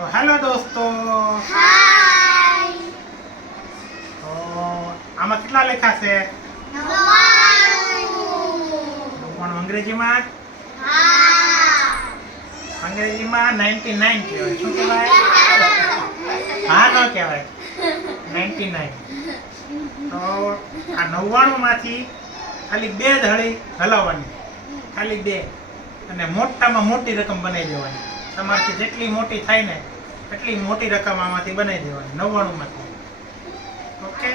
તો હેલો દોસ્તો, હાય. તો આમાં કેટલા લેખા છે? 99. અંગ્રેજીમાં હા. અંગ્રેજીમાં 99 કહેવાય. શું કહેવાય? હા ન કહેવાય, 99. તો આ 99 માંથી ખાલી 2 જ હળી હલાવવાની, ખાલી 2, અને મોટામાં મોટી રકમ બનાવી દેવાની. તમારાથી જેટલી મોટી થાય ને એટલી મોટી રકમ આમાંથી બનાવી દેવાની 99 માંથી. ઓકે,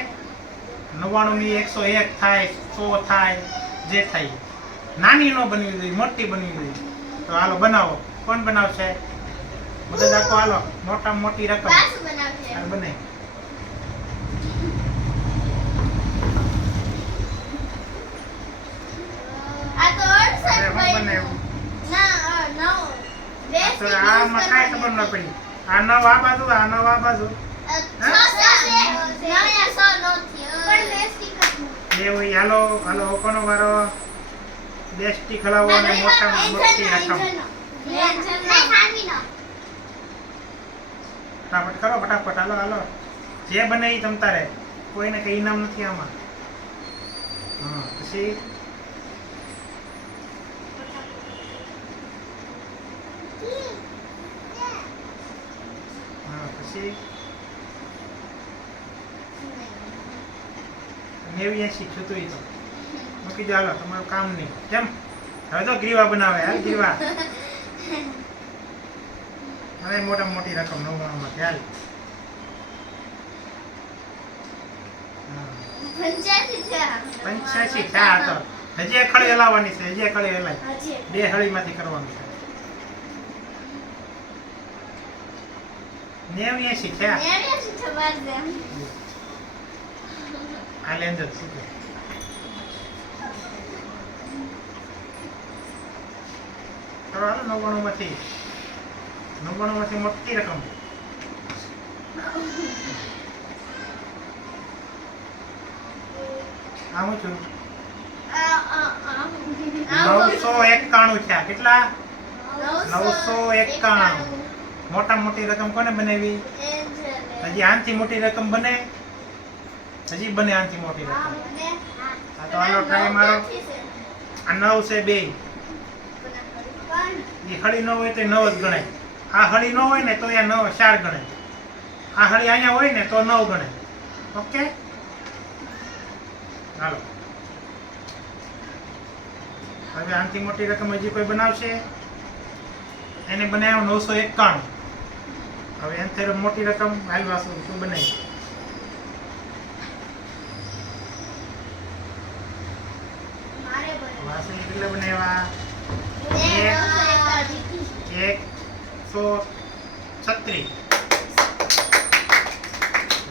99 ની 101 થાય, 100 થાય, જે થાય. નાની નો બનવી જોઈએ, મોટી બનવી જોઈએ. તો હાલો બનાવો. કોણ બનાવશે? મદદ આપો. હાલો, મોટામાં મોટી રકમ બાસુ બનાવશે. હાલ બનાવી. આ તો અડસઠ અરે, હું બન્યું. બનાવ્યું? ના, નવ. બે તો થી આમાં કાંઈ ખબર ન પડી. આ 9 આ બાજુ, આ 9 આ બાજુ. એવું હાલો હાલો, કોનો વારો? 2 સ્ટીક હલાવો અને મોટામાં મોટી રકમ. ફટાફટ કરો, ફટાફટ. હાલો હાલો, જે બને એ તમ તારે. કોઈને કઈ ઇનામ નથી આમાં. હા, પછી હા, પછી 89 થતું ઈ તો મૂકી દો. હાલો, તમારું કામ નહીં. કેમ? હવે તો ગ્રીવા બનાવે. હાલ ગ્રીવા. હવે મોટા મોટી રકમ 99 માં હાલ. હા, 85 થયા તો હજી એક હળી હલાવવાની છે. હજી એક હળી હલાય. 2 હળીમાંથી કરવાનું છે. 89 થયા. હાલ અંદર શું કે? કરો હાલો. 99 માંથી મોટી રકમ. આવું છું. 991 થયા. કેટલા? 991. મોટા મોટી રકમ કોને બનાવી? હજી આનથી મોટી રકમ બને? હજી બને આનથી મોટી રકમ? હા, તો હાલો ટ્રાય મારો. આ 9 છે 2. એ હળી ન હોય તો 9 જ ગણાય. આ હળી ન હોય ને તો એ 9 4 ગણાય. આ હળી અહીંયા હોય ને તો 9 ગણાય. ઓકે, હાલો. હવે આનથી મોટી રકમ હજી કોઈ બનાવશે? એને બનાવ્યો 991. હવે એનાથી મોટી રકમ હાલ વાસુ શું બનાવી? વાસુ કેટલા બનાવ્યા? 136.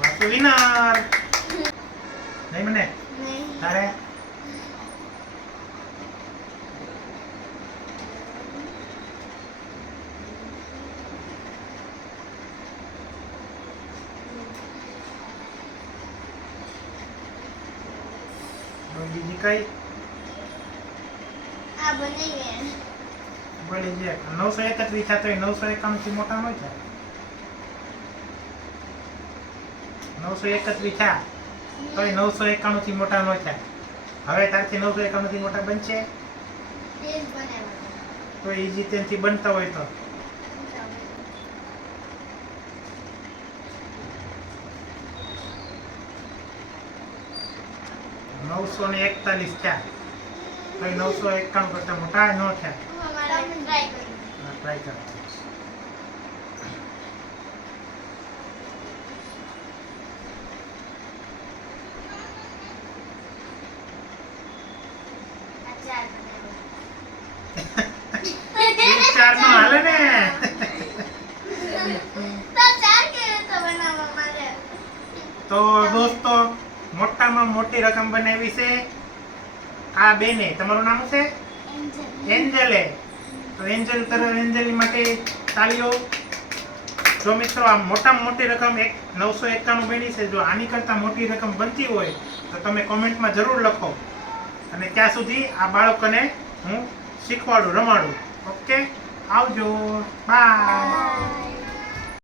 વાસુ વિનર. નહીં મને તારે? બીજી કઈ બોલી છે? 931 થયા તો 991 થી મોટા ન થાય. 931 થયા તો 991 થી મોટા ન થાય. હવે તારથી 991 થી મોટા બનશે તો ઈજી તેનથી બનતા હોય તો 941 થયા તો 991 કરતા મોટા ન થયા. ટ્રાય કરો. ચાર નો હાલે ને. તો દોસ્તો, મોટામાં મોટી રકમ બનાવી છે આ બેને. તમારું નામ છે? એન્જલે. તો એન્જલ માટે તાળીઓ. જો મિત્રો, આ મોટામાં મોટી રકમ 991 બની છે. જો આની કરતા મોટી રકમ બનતી હોય તો તમે કોમેન્ટમાં જરૂર લખો, અને ત્યાં સુધી આ બાળકોને હું શીખવાડું, રમાડું. ઓકે, આવજો, બાય.